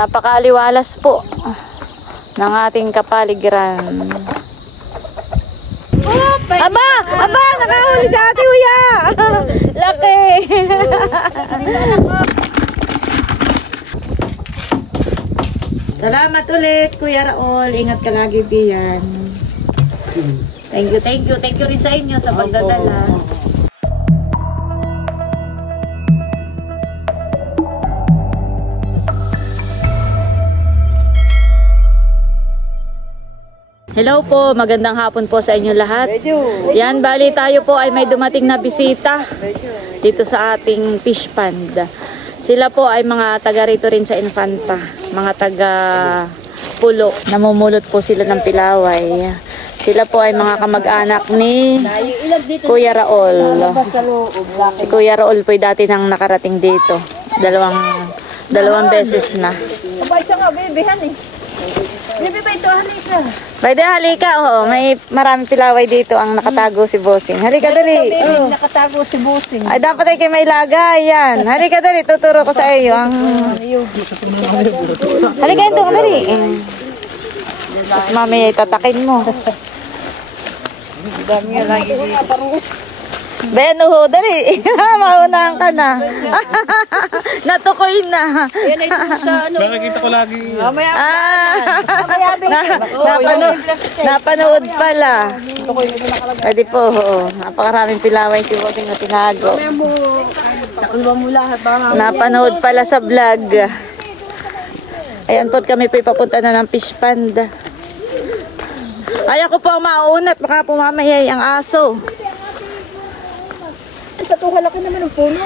Napakaaliwalas po ng ating kapaligiran. Aba! Aba! Nakahuli sa ate Uya! Laki! Salamat ulit, Kuya Raul. Ingat ka lagi diyan. Thank you, thank you. Thank you rin sa inyo sa pagdadala. Hello po, magandang hapon po sa inyo lahat. Yan, bali tayo po ay may dumating na bisita dito sa ating fish pond. Sila po ay mga taga rito rin sa Infanta, mga taga Pulo. Namumulot po sila ng pilaway. Sila po ay mga kamag-anak ni Kuya Raul. Si Kuya Raul po ay dati nang nakarating dito. Dalawang beses na. Abay siya nga, bebehan eh. Bebe ba ito, halika. Pwede halika, oo. May maraming pilaway dito ang nakatago si Bossing. Halika dali. Nakatago si Bossing. Ay, dapat ay kayo may lagay. Yan. Halika dali, tuturo ko sa iyo. Halika ito, dali. Tapos mami, tatakin mo. Dami nga lagi dito. Ben, dali. Maunahan ka na. Natukoy na. Yan ay dito sa ano. Nakikita ko lagi. Napanood pala. Pwede po, napakaraming pilaway si Bossing na tinago. Nakulwa mo lahat ba? Napanood pala sa vlog. Ayan po, kami po ipapunta na ng fish pond. Ay, ako po ang maunat. Baka pumamayay ang aso. Sa tuha laki naman ang puno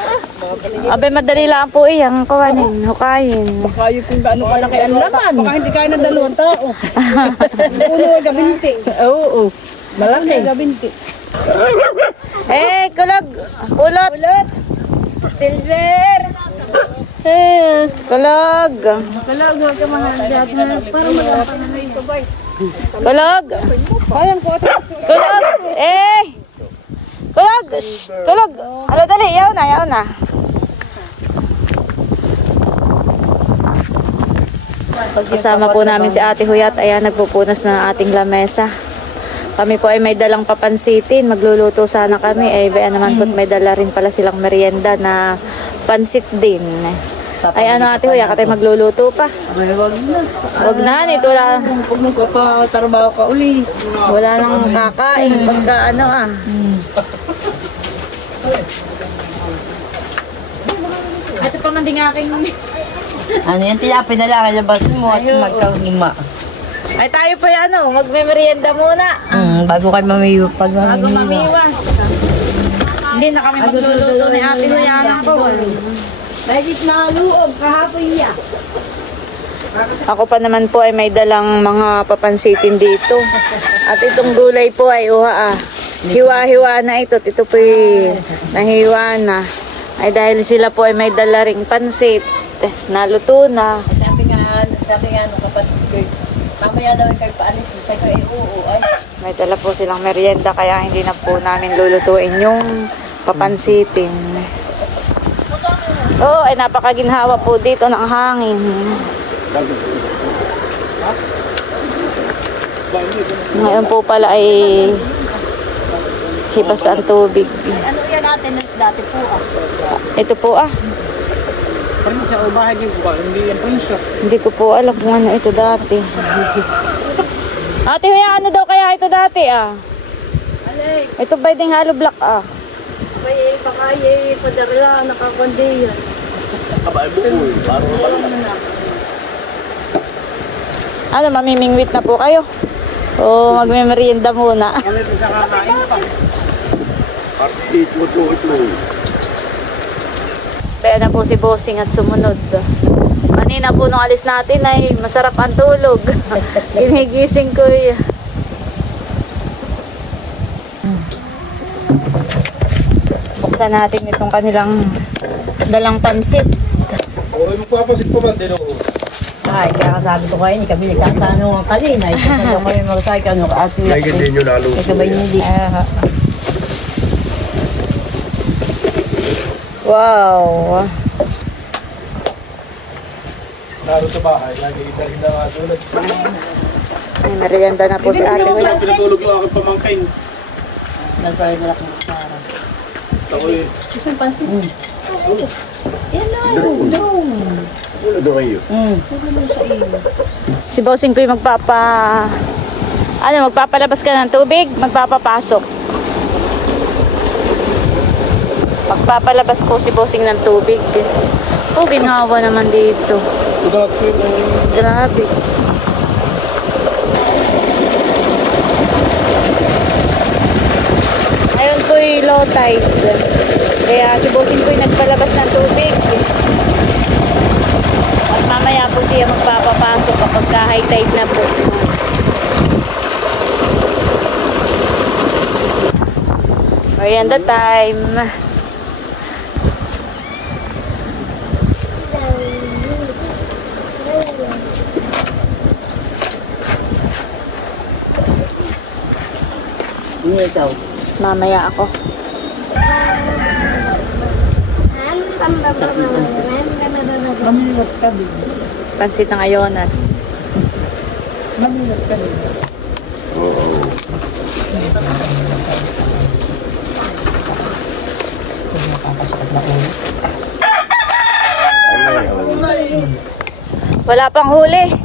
Abe, madali lang po ang kawanin, hukayin. Kayo kung gaano kalaki ang laman. Baka hindi kaya ng dalawang tao. Puno ay gabinti. Oo. Malaki. Gabinti. Kulog! Pulot! Ulot. Silver. Kulog! Kalag, huwag ka mga dad. Para magapan na ito, boy. Kulog! Kayang ko ito. Kulog! Kulog! Shhh! Kulog! Hala, dali! Yaw na! Kasama po namin si Ate Huyat. Ayan, nagpupunas na ng ating lamesa. Kami po ay may dalang papansitin. Magluluto sana kami. Bayan naman po may dala rin pala silang merienda na pansit din. Ay, ano Ate Huyat, katay magluluto pa? Wag na, nito wala. Huwag mo ka pa trabaho ka uli. Wala nang kakain pagka Ito pa man din aking. Ano yan, tilapin na lang, labasin mo at magkahima. Ay tayo pa magme-merienda muna. Bago kayo mamiwas. Bago mamiwas. Hindi na kami magluluto ni Ate Huyanan ko. Dahil na loob, kahapon niya. Ako pa naman po ay may dalang mga papansitin dito. At itong gulay po ay hiwa-hiwa na ito. Ito po nahiwa na. Ay dahil sila po ay may dala ring pansit. Naluto na. Sabi nga nung kapatid ko, mamaya daw kayo paalisin. Sabi ko, oo. May dala po silang merienda kaya hindi na po namin lulutuin yung papansitin. Ay napakaginhawa po dito ng hangin. Ngayon po pala ay hibas ang tubig. Ano yan natin dati po Ito po Parang sa ubahan yung buka, hindi yan prinsyo. Hindi ko po alam kung ano ito dati. Ate Huya, ano daw kaya ito dati Alay, Ito ba yung hollow block may pakay, padarla, nakakonde yan. Abay buko, parang mabalang. Ano, mamimingwit na po kayo? O magme-merienda muna? Kami rin sa kakain pa. Kaya na po si Bossing at sumunod. Kanina po nung alis natin ay masarap ang tulog. Ginigising ko Buksan natin itong kanilang dalang pansit. Oy, magpapasit pa ba din ako? Ay, kaya sabi ko kayo, kami nagtatanong ang kanina. Ito kayo magsay ka, ano ka ati. Ay, hindi nyo lalo. Ito ba hindi? Wow. Naro sa bahay, lagi ita-ita nga tulad. Ay, merienda na po si ate. Pinatulog yung aking pamangkin. Nagpahit na akong Sara. Ako eh. Isang pansin. Yan na. Wala doon kayo. Si Bossing Ko'y magpapalabas ka ng tubig, magpapapasok. Magpapalabas po si Bossing ng tubig. Oh, ginawa naman dito. Grabe. Ngayon po'y low tide. Kaya si Bossing po'y nagpalabas ng tubig. At mamaya po siya magpapapasok kapag high tide na po. Merienda time. Mamaya ako. Mamilas ka din. Pansit ng Ayonas. Mamilas ka din. Wala pang huli.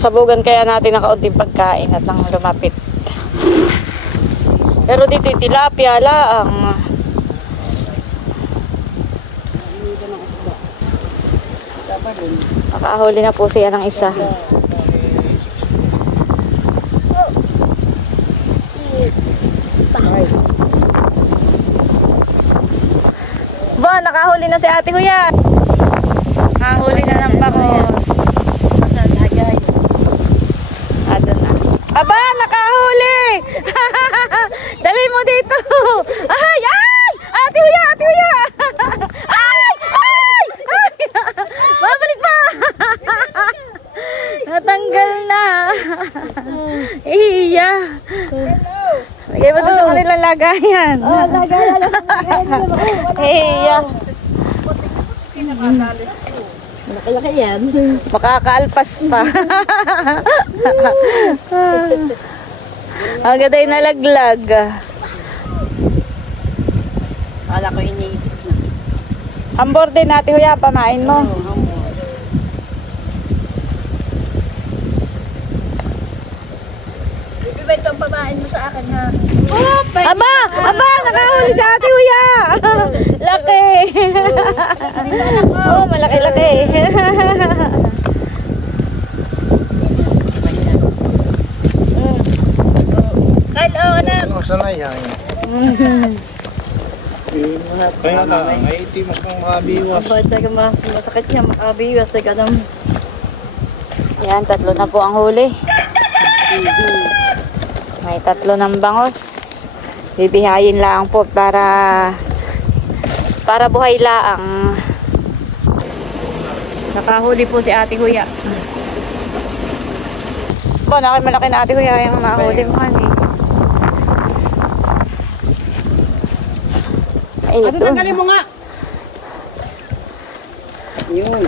Sabugan kaya natin ng kaunting pagkain at nang lumapit. Pero dito yung tilapia lang. Nakahuli na po siya ng isa. Ba, nakahuli na si ate ko yan. Nakahuli na ng bangos. Ado na. Aba, nakahuli! Dali mo dito! Ay! Ay! Ate Huya! Ate Huya! Ay! Ay! Ay! Babalik pa! Natanggal na! Iya! Lagay mo doon sa kanilang lagayan. Oh, lagayan. Iya! Malaki yan. Makakaalpas pa. Ang ganda yung nalaglag. Kala ko iniipit na. Hambor din natin Huya, pamain mo. Bibi ba itong pamain mo sa akin ha? Aba! Aba! Nakahuli sa ate Huya! Laki! Oh, malaki-laki. Kyle, anak. Ano sanay yan? Kaya na, ay itim akong makabiwas. Bakit taga masakit niya makabiwas sa ganun. Yan, 3 na po ang huli. May 3 ng bangos. Bibihayin lang po para buhay laang. Nakahuli po si ate Huya. Ba, malaki na ate Huya yung nahuli mo kan eh. Ay, Ano tanggalin mo nga? Yun.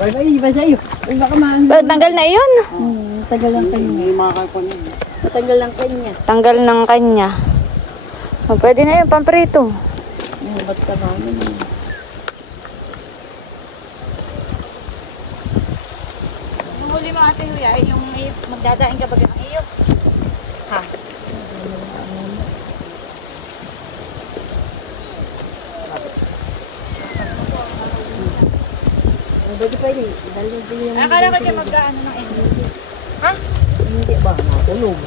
Bye-bye, iba sa'yo. Ay, baka maan. tanggal na yun. Tagal lang kanya. Hindi makakapon yun. Matagal lang kanya. Tanggal ng kanya. Oh, pwede na yun, pamprito. Ba't ka ba? Yung huli mo ate Huya, yung magdadaing ka baga ng iyo. Ha? Pwede pwede. Dali din yung... Akala ko siya magkaano ng iyo. Ha? Hindi ba? Nakulog.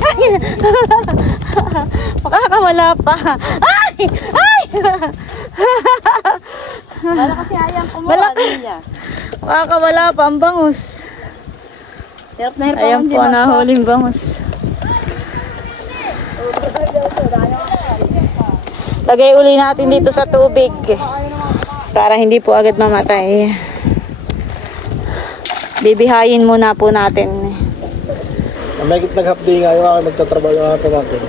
Ay! Makakawala pa. Ay! Ay! Wala kasi ayang kumuha niya. Makakawala pa ang bangus. Hirap na hirap Ayan po na huling bangus. Lagay uli natin dito sa tubig para hindi po agad mamatay. Bibihayin muna po natin. May nag-half day nga yung aking magtatrabaho yung aking pamangkin.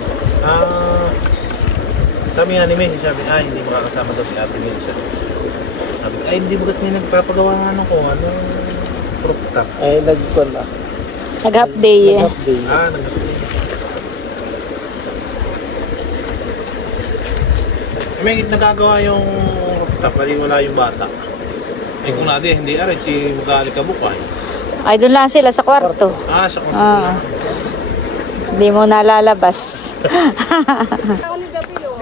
Kami nga ni May, sabi, hindi makakasama daw si Ate Milsa. Sabi, hindi mo kasi nagpapagawa nga ano ko, proof top. Ay, nag-con na. Nag-half day eh. Nag-half day. May nagagawa yung roof top, kasi wala yung bata. Eh kung hindi aray, si magkalikabukay. Ay, doon lang sila sa kwarto. Sa kwarto. Hindi mo nalalabas.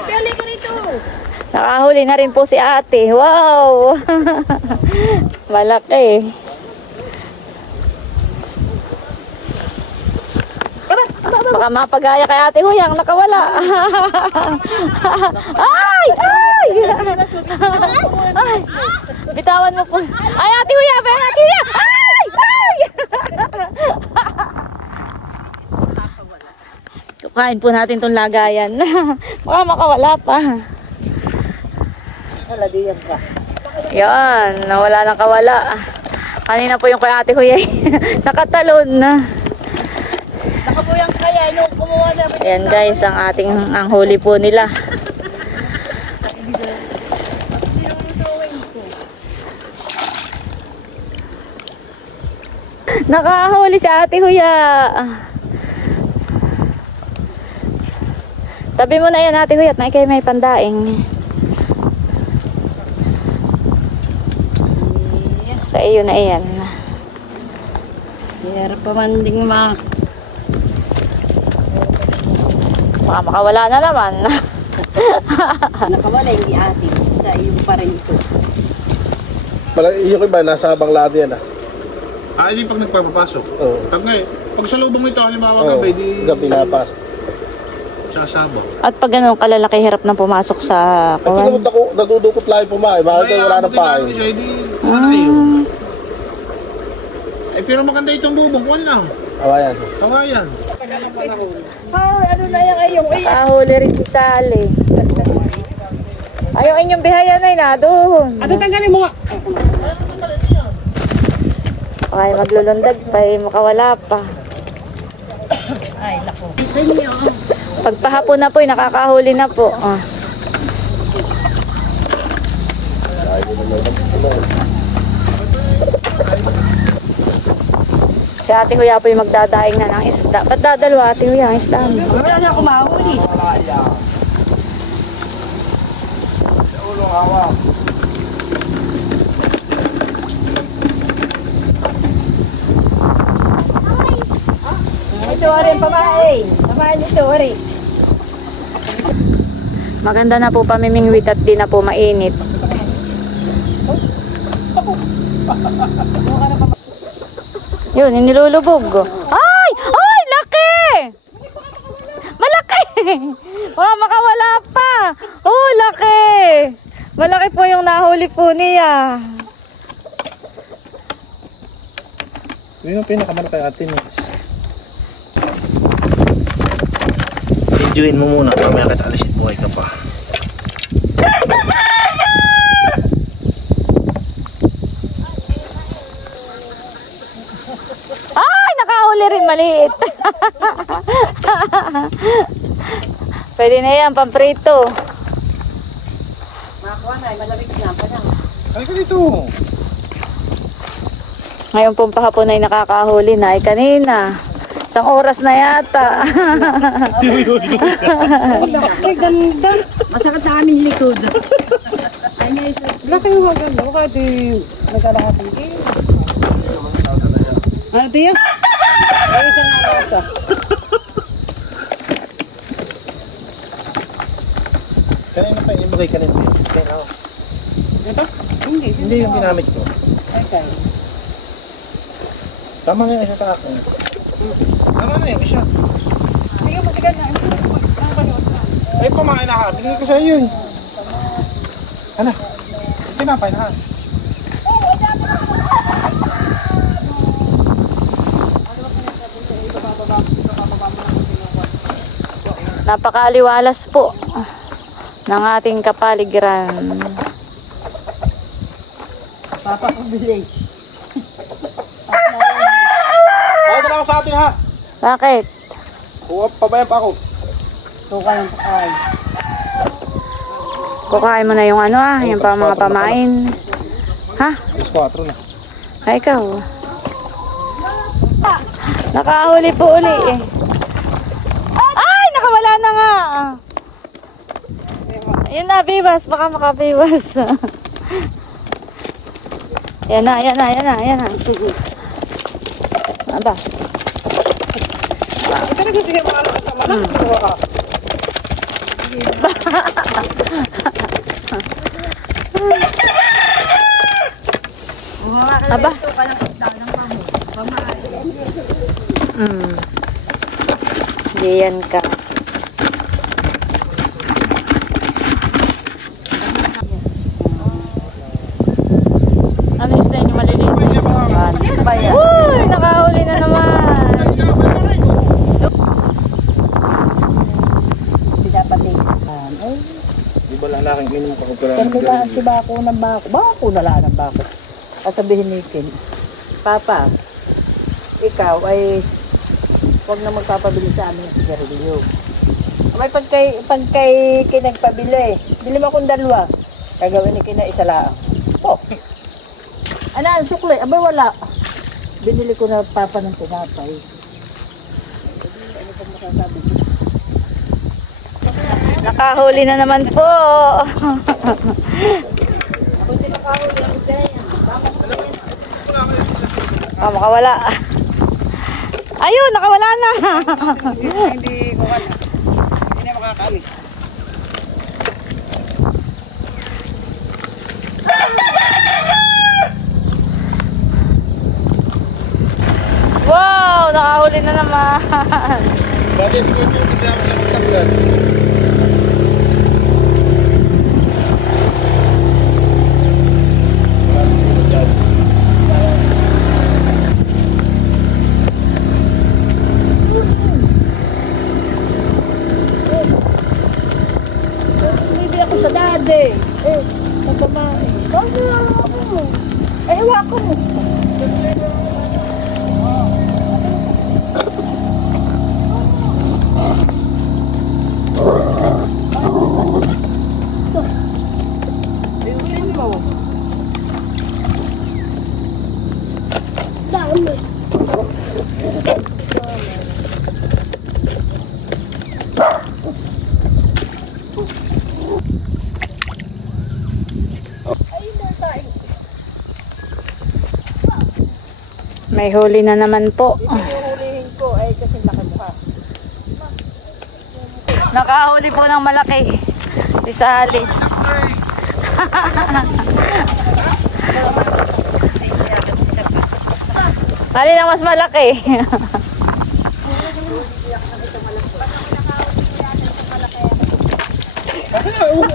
Pili ko rito. Nakahuli na rin po si ate. Wow! Malaki. Baka mapagaya kay ate Huyang, nakawala. Ay! Ay! Ay! Bitawan mo po. Ay, ate Huyang! Ate Huyang! Ay! Ay! Kukain po natin tong lagayan. Baka makawala pa. Yan, nawala ng kawala. Kanina po yung kay ate Huyay. Nakatalon na. Nakapuyang kaya nung kumuha namin. Ayan guys, ang huli po nila. Nakahuli si ate Huya. Tabi mo na yan ate Huya at na ikay may pandaing. Sa iyo na yan. Hirap pa man ding Baka makawala na naman. nakawala hindi atin. Sa iyo pa rin ito. Yung iba, nasa abang lahat yan ah. Hindi pag nagpapapasok. Oo. Pag sa lubong ito, halimbawa Oo, gabi, di gabi napasok. sasabak. At pag ganun kalalaki hirap na pumasok sa At tinamot ako, nadudukot lang yung pumahay. Bakit kayo wala ng pahay? Pero maganda itong bubong, wala. Awayan. Kawayan. Ano na yan ay yung Nakahuli rin si Sally. Ayaw inyong bihayan ay na doon. At tanggalin mo nga. Ay, maglulundag pa eh, makawala pa. Ay, lako. Pagpahapon na po, nakakahuli na po. Ah. Si ate Huya po yung magdadaing na ng isda. Ba't dadalwa ate Huya ang isda? Wala na ako mahuli. Ito rin pamain. Pamain ito rin. Maganda na po pamimingwit at di na po mainit. Yun, inilulubog. Ay! Ay! Laki! Malaki! Baka makawala pa. Oh, laki! Malaki po yung nahuli po niya. Yun yung pinakamalaki atin. Enjoyin mo muna, mamaya kita alisin, buhay ka pa. Ay! Nakahuli rin maliit. Pwede na yan, pamprito. Makakuha na, malamig na pa lang. Ay ka dito. Ngayon pong pahapon ay nakakahuli na. Ay kanina. Isang oras na yata. Ay, ganda. Masakit na aming likod. Laki yung maganda. Baka ito yung nagkalahatin kayo. Ano ito yan? Ay, isang nasa. Kanina pa yung bagay kanina. Ito? Hindi. Hindi yung ginamit ko. Okay. Tama na yung isa sa akin. Tama na yung isa. Sige mo, sige na. Ay, pamain na ha. Bigay ko sa iyo yun. Ano? Tinapay na ha. Napakaaliwalas po ng ating kapaligiran. Papa ko bilay. Ay, tara ko sa atin ha. Bakit? Kuha pa ba pa ako? Tuka ng pakay. Kukain mo na yung ano yung pa mga pamain. Ha? Alas 4 na. Ay, ikaw. Nakahuli po uli eh. Ay, nakawala na nga. Ayun na, bibas. Baka makabiwas. Yan na. Aba. Ito na gusto niya mga kasama na. Aba. Diyan ka. Ano isda yung maliliit? Uy, nakahuli na naman. Di ba lang naking inom ka kung Kaya si Bako ng Bako. Bako na lang ng Bako. Kasabihin ni Ken, Papa, ikaw ay huwag na magpapabili sa amin ng sigarilyo. May pagkay nagpabili, bili mo akong 2. Gagawin ni Ken na isa lang. Oh. Ano, sukli? Abay wala. Binili ko na Papa ng tinapay. Ano pag masasabi ko? Nakahuli na naman po. Makawala. Ayun, nakawala na. Hindi makakaalis. Wow, nakahuli na naman. Dati si Kuya Joe, hindi ako siya magtanggal. Bibili ako sa dade. Sa babae. Ewa ko mo. May huli na naman po. Yung hulihin ko ay kasi nakamukha. Nakahuli po ng malaki. Si Sally. Sally na mas malaki.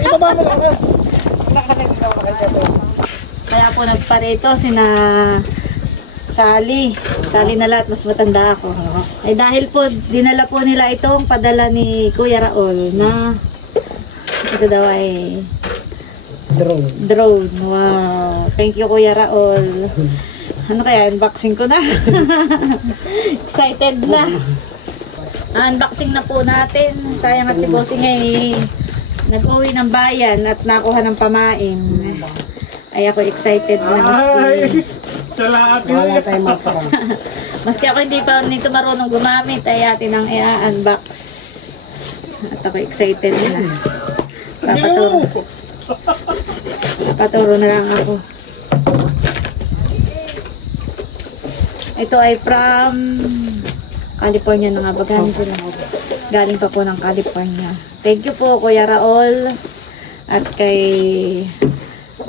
Ibaba mo lang yan. Kaya po nagparito sina Sally na lahat, mas matanda ako. Ay dahil po, dinala po nila itong padala ni Kuya Raul na ito daw ay drone. Wow. Thank you Kuya Raul. Ano kaya, unboxing ko na. Excited na. Unboxing na po natin. Sayang at si Bossing ay nag-uwi ng bayan at nakuha ng pamain. Ay ako excited na maski. Sa lahat Wala tayong mapara. Maski ako hindi pa nito marunong gumamit ay atin ang i-unbox. At ako excited na. Papaturo na lang ako. Ito ay from California na nga ba? Galing sila. Galing pa po ng California. Thank you po Kuya Raul at kay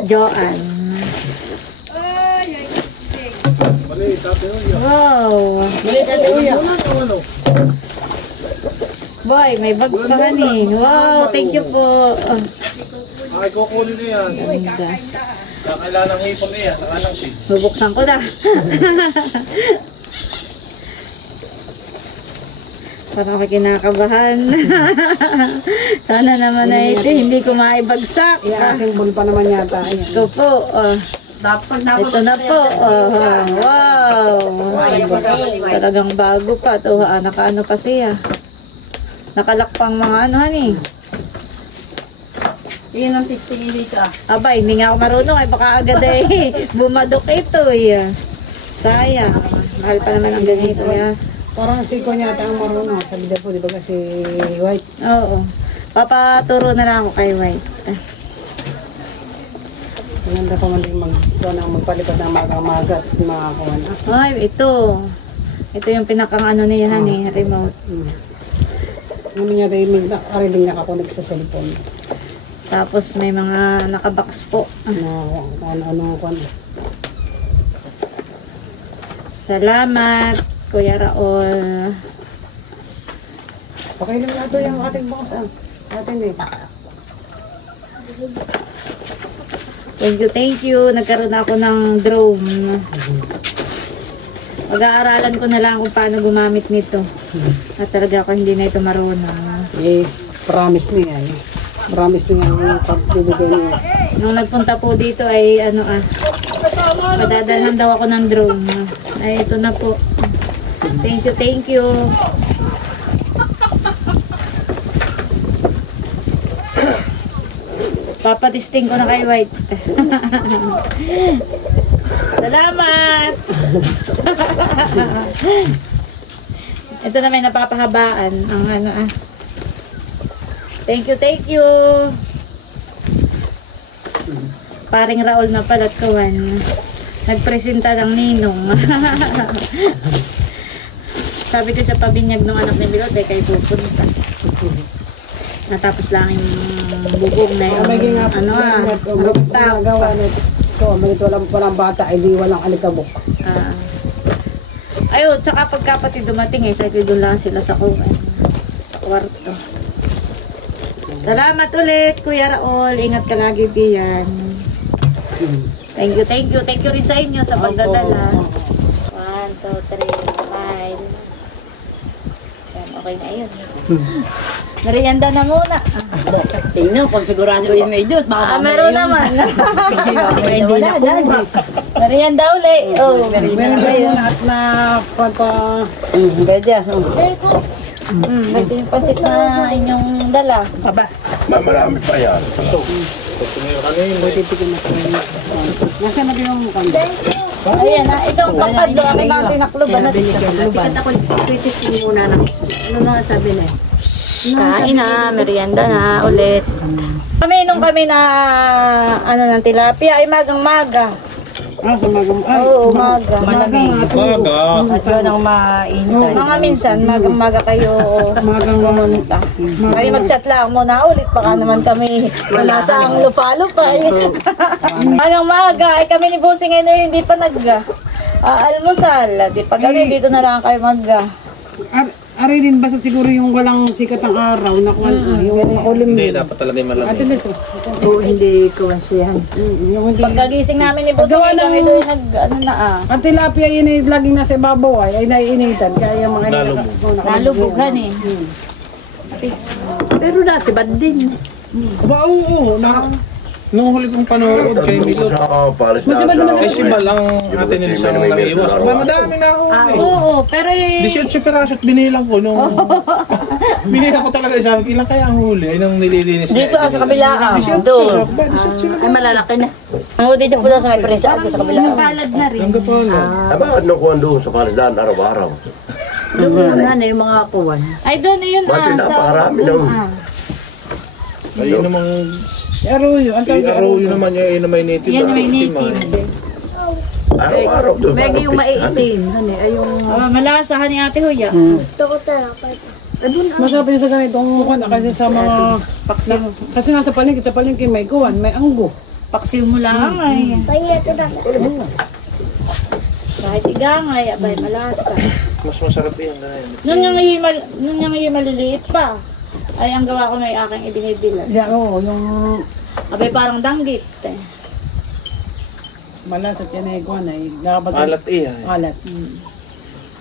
Joanne. Wow! Boy, may bag pa ka ni. Wow, thank you po. Ay, kukunin na yan. Ganda. Kailangan ng hipon na yan, saka ng seeds. Bubuksan ko na. Parang ako kinakabahan. Sana naman ay hindi ko maibagsak. Iasing bul pa naman yata. Ito po. Ito na po. Wow. Talagang bago pa. Ito, nakaano pa siya. Nakalakpang mga ano, honey. Iyan ang testingin dito ah. Aba, hindi nga ako marunong. Ay, baka agad bumadok ito. Sayang. Mahal pa naman ang ganito. Parang si ko niya ang marunong. Sabi na po, di ba kasi White? Oo. Papaturo na lang ako kay White. Maganda ko man din magpalipad ng maga-maga at mga kuwan. Ay, ito. Ito yung pinakang ano niya, honey, remote. Ano niya rin, ariling nakakunig sa cellphone. Tapos may mga nakabox po. Ano. Salamat, Kuya Raul. Okay lang na ito yung ating box ah. Atin eh. Thank you. Nagkaroon ako ng drone. Pag-aaralan ko na lang kung paano gumamit nito. At talaga ako hindi na ito marunong. Promise niya eh. Promise niya yung pagbibigay niya. Nung nagpunta po dito ay madadalhan daw ako ng drone. Ay, ito na po. Thank you. Papatisting ko na kay White. Salamat! Ito na may napapahabaan. Ang ano Thank you. Paring Raul na pala at kawan. Nagpresenta ng ninong. Sabi ko sa pabinyag ng anak ni Milot, kayo pupunta. Natapos lang yung bubong na yung Nagawa na ito. Walang bata, hindi walang alikabok. Ayun, tsaka pagkapatid dumating sabi doon lang sila sa kwarto. Salamat ulit, Kuya Raul. Ingat ka lagi diyan. Thank you rin sa inyo sa pagdadala. 1, 2, 3, smile. Yan, okay na yun. Merienda na muna. Tingnan kung sigurado yung medyo. Meron naman. Merienda uli. Merienda yun. At na pagka... Gadya. Ito yung pansit na inyong dala. Aba. Marami pa yan. Nasa na yung kanda? Ayan na, ito ang papadlo. Ang mga tinakluban na tinakluban. Ako, kritiskin muna ng ano na sabi na Kain na, merienda na ulit. Inom kami na ng tilapia ay magang-maga. Sa magang... Oo, maga. At yun ang mainit. Mga minsan, magang-maga kayo pumunta. Ay mag-chat lang muna ulit. Baka naman kami nasa ang lupa-lupa. Magang-maga. Ay kami ni Bossing ngayon hindi pa almusal. Di pa kami dito na lang kayo Ari din basta siguro yung walang sikat ng araw na yung makulim. Hindi, dapat talaga yung malamig. Ate Beso. Oo, hindi ko siyan. Pagkagising namin ni Bossing ay kami doon Ang tilapia yun ay laging nasa ibabaw ay naiinitan. Kaya yung mga nalubughan eh. Pero nasibad din. Aba, oo. Nung huli kong panood kay Milot, ay si Bal ang atin nila sa mga nangiwas. Aba, madami na ako. Oo, pero 18 piraso at binilang ko nung... Binilang ko talaga. Sabi ko, ilang kaya ang huli? Ay, nung nililinis niya. Dito sa kabila. 18. Doon. Ba, 18 na. Ay, malalaki na. Oo, dito po daw sa may prensa. Sa kabila. palad na rin. Hanggang pala. Bakit nakuha doon sa Palisdaan araw-araw? Doon na yung mga kuwan. Ay, doon na yun Bakit sa napakarami naman? Ayun namang... Arroyo. Arroyo naman yun naman native. Yan may native. Araw-araw doon. May yung maiitim. Ay, yung... Malasahan ni Ate Huya. Masarap yun sa ganitong kuwan kasi sa mga... Kasi nasa palengke may kuwan, may anggo. Paksiw mo lang ay. Kahit igangay, abay malasa. Mas masarap yan. Nung yung maliliit pa, ay ang gawa ko may aking ibinibilan. Yeah, oo, yung Abay parang danggit. malasat yan ay kuwan ay dapat Alat iya. alat.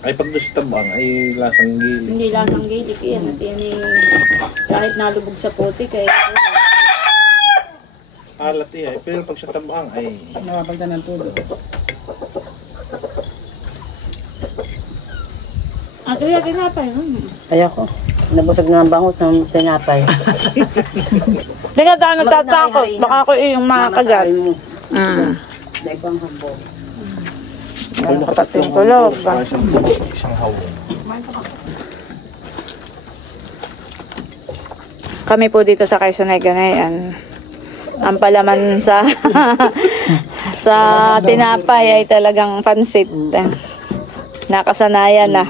Ay pag doon sa tabang ay lasang gili. Hindi lasang gilik yan. At yan ay kahit nalubog sa puti kaya alat eh. Pero pag sa tabang ay Nakapagdan ng tulo. At kuya, tinapay. Ayoko. Nabusog na ng bangus ng tinapay. Hindi ka tayo natatakot. Baka ako yung makakagat. Dahil ko ang habo. Kapatid ko loob. isang hawong. Kami po dito sa Quezon ay ganayan. Ang palaman sa sa tinapay ay talagang pansit. Nakasanayan na.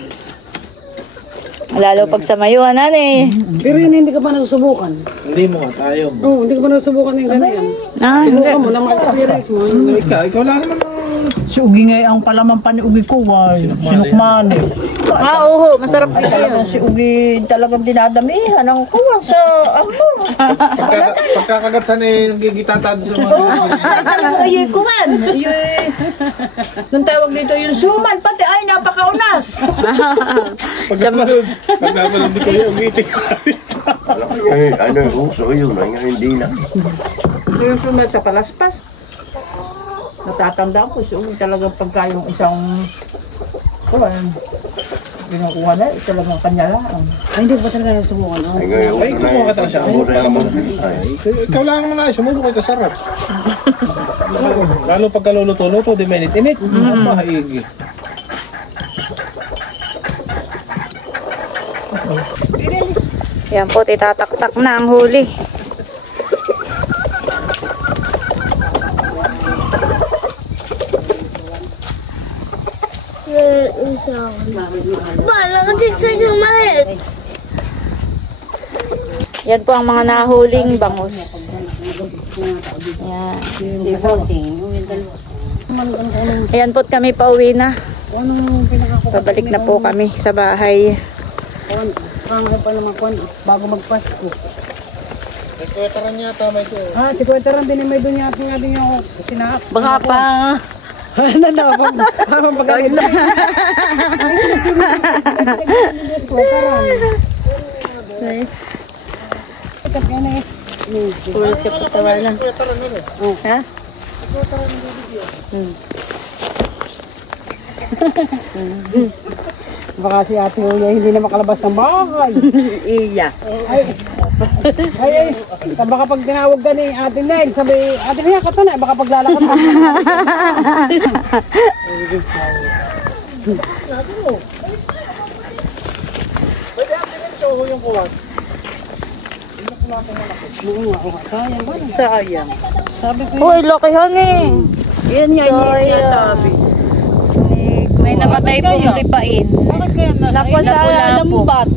Lalo pag sa mayuhan eh. Pero yun hindi ka pa nasusubukan. Hindi mo, tayo mo. Oo, hindi ka pa nasusubukan ng ganyan. Hindi. Subukan mo na ma-experience mo. Ikaw lang naman ang Si Ugi ngay ang palaman pa ni Ugi ko, sinukmani. Oo, masarap din yun. Si Ugi talagang dinadamihan ang kuha sa ambon. pagkakagatan eh, nagigitata doon sa mga... Talagang ayoy kuwan. Nung tawag dito yung suman, pati ay napakaunas. Pagkakaroon di ko yung umitik. Ano yung uso yun, ngayon hindi na. Yung suman sa palaspas. Natatandaan ko si Ugi talagang pagka yung isang kuwan. Kinukuha na, talagang kanya lang. Ay, hindi ko pa talaga nasusubukan. No? Ay ngayon, Ay, kumuha ka talaga siya. Ikaw lang naman ay, sumubok ito sarap. Lalo pagka luluto-luto, di mainit-init. Mahaigi. Yan po, itataktak na ang huli. Yan po ang mga nahuling bangus. Yan. Si Bossing. Ayan po kami pauwi na. Babalik na po kami sa bahay. Kangay pa naman kwan bago magpasko. May kwetaran yata may ito. Ah, si Kwetaran din may doon yata nga din yung sinahap. Baka pa. Ano na, pag-alit na. Pulis ka pa tawanan. Ha? Baka si Ate Julia hindi na makalabas ng bahay. Iya. Ay, baka pag tinawag ka ni Ate Neg, sabi, Ate Neg, kato na, baka paglalakad mo. Sayang. Uy, lakihan eh. Yan yan yung sinasabi. May namatay pong lipain. Napwa sa lambat.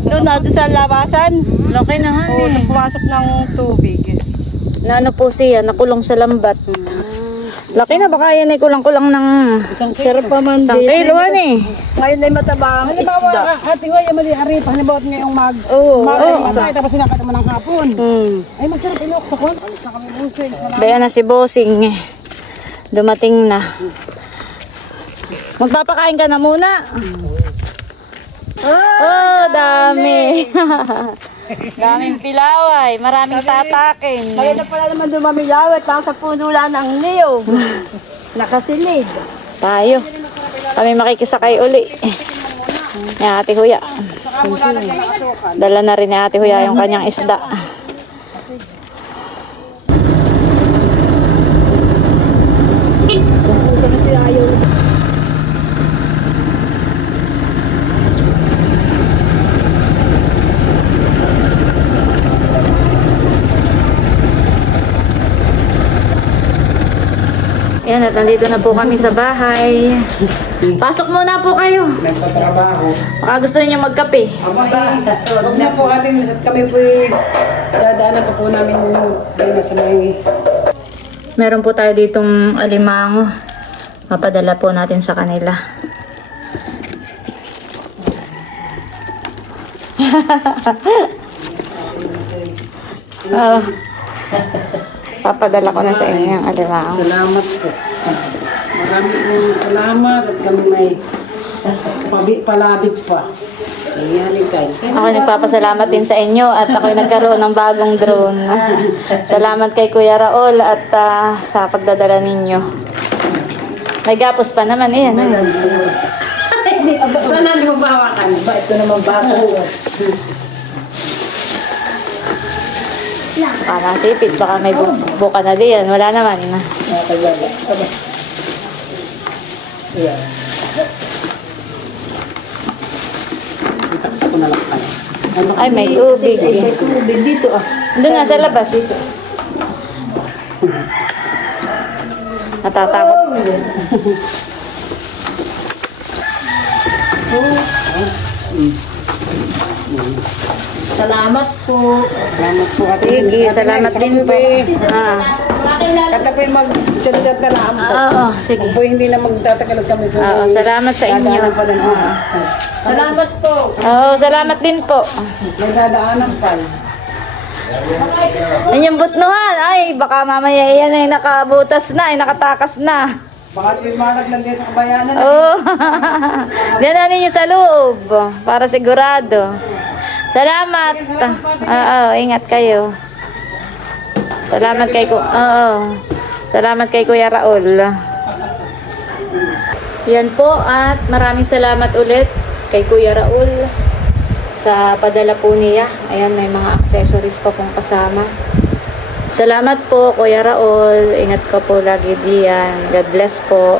Doon na doon sa labasan. Laki na nga Oo, eh. pumasok ng tubig. Naano po siya, nakulong sa lambat. Laki na, baka yan ay kulang-kulang ng Sarap pa man isang din. kiloan eh. Ngayon ay matabang isda. Ate Julia, mali ari, halimbawa ngayong Oo. mag-matay, tapos sinakata mo ng hapon. Ay, masarap ilok sa kwan. Alis na kami busing. Bayan na si Bossing. Dumating na. Magpapakain ka na muna. Oh, dami. Daming pilaway. Maraming tatakin. Ngayon na pala naman dumamilawat. Nasa puno lang ng niyo. Nakasilid. Tayo. Kami makikisakay uli. Yan, Ate Huya. Dala na rin ni Ate Huya yung kanyang isda. Yan, at nandito na po kami sa bahay. Pasok muna po kayo. Baka gusto niyo magkape. Huwag na po ating, kami po dadaanan po namin din sa may... Meron po tayo ditong alimango. Mapadala po natin sa kanila. Papadala ko na sa inyo yung alimango. Salamat po. Maraming salamat at kami may palabit pa. Ako nagpapasalamat din sa inyo at ako nagkaroon ng bagong drone. Salamat kay Kuya Raul at sa pagdadala ninyo. May gapos pa naman eh. Ano? Saan namin magbawakan? Ba, ito naman bako. Parang sipit, baka may buka na diyan. Wala naman. Ay, may tubig. May tubig dito ah. Doon na, sa labas. Natatakot. Salamat po. Salamat po. Sige, salamat din po. Kata po yung mag-chat-chat na lang po. Oo, sige. Po hindi na magtatagalog kami po. Oo, salamat sa inyo. Salamat po. Oo, salamat din po. May dadaanan pa. Yan yung butnuhan. Ay, baka mamaya yan ay nakabutas na, ay nakatakas na. Baka limanag lang din sa kabayanan. Oo. Diyan na ninyo sa loob. Para sigurado. Salamat. Oo, ingat kayo. Salamat kay Salamat kay Kuya Raul. Yan po at maraming salamat ulit kay Kuya Raul sa padala po niya. Ayan, may mga accessories pa pong kasama. Salamat po Kuya Raul. Ingat ka po lagi diyan. God bless po.